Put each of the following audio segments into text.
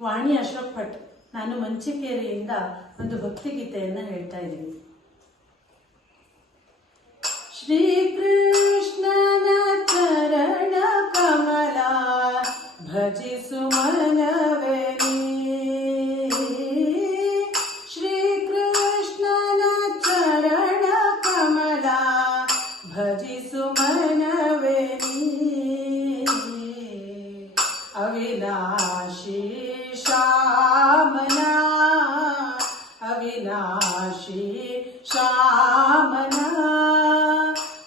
ವಾಣಿ ಅಶೋಕ್ ಭಟ್, ನಾನು ಮಂಚಿಕೇರಿಯಿಂದ ಒಂದು ಭಕ್ತಿಗೀತೆಯನ್ನು ಹೇಳ್ತಾ ಇದ್ದೀನಿ ಶ್ರೀಕೃಷ್ಣನ ಚರಣ ಕಮಲ ಭಜಿಸು ಮನವೇ. ಶ್ರೀಕೃಷ್ಣನ ಚರಣ ಕಮಲ ಭಜಿಸು श्री श्यामना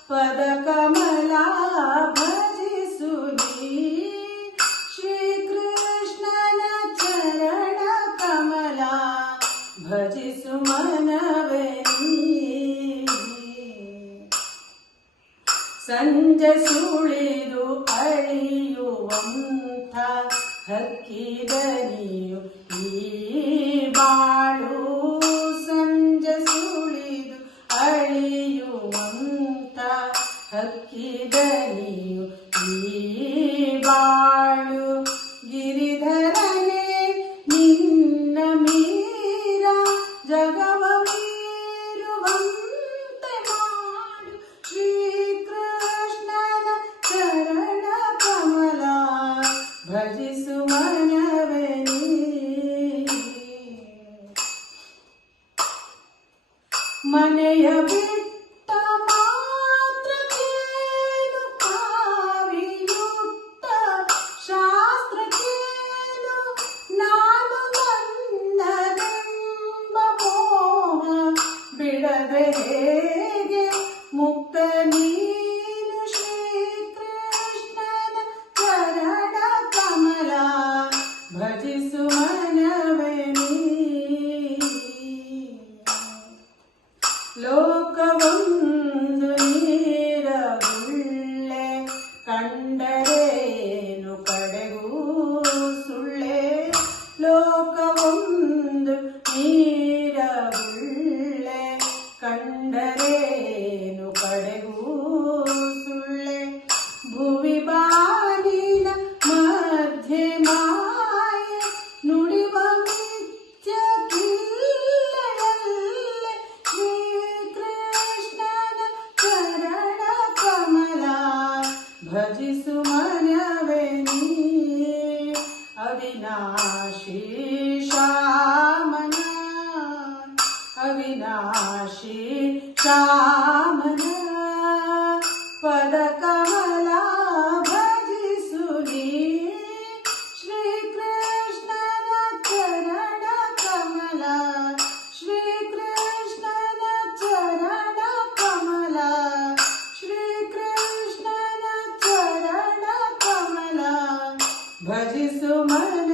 पदकमला भजि सुनी श्रीकृष्णन चरण कमला भजि भजिसु मनवी सञ्जसुळिरु अयु हकिरयु ಬಾಳು ಗಿರಿಧರನೆ ನಿನ್ನ ಮೀರ ಜಗವ ಮೀರುವಂತೆ ಮಾಡು. ಶ್ರೀಕೃಷ್ಣನ ಚರಣ ಕಮಲ ಭಜಿಸು ಮನವೇ ಮನೆಯ ಬಿಟ್ಟ ಬಿಡದೆ ಹೇಗೆ ಮುಕ್ತ ನೀನು ಶ್ರೀಕೃಷ್ಣನ ಚರಣ ಕಮಲ ಭಜಿಸು ಮನವೇ ನೀ. ಲೋಕವೊಂದು ನೀರಗುಳ್ಳೆ ಕಂಡರೇನು ಸುಳ್ಳೆ ಭುವಿ ಬಾನಿನ ಮಧ್ಯೆ ಮಾಯೆ ನುಡಿವ ಮಿಥ್ಯ ಕಿಲ್ಲೆಯಲ್ಲೇ ಶ್ರೀಕೃಷ್ಣನ ಚರಣ ಕಮಲ ಭಜಿಸು ಮನವೇ ನೀ ಅವಿನಾಶಿ ಶಾಮನ ಅವಿನಾಶಿ ಶಾಮನ Vajisumar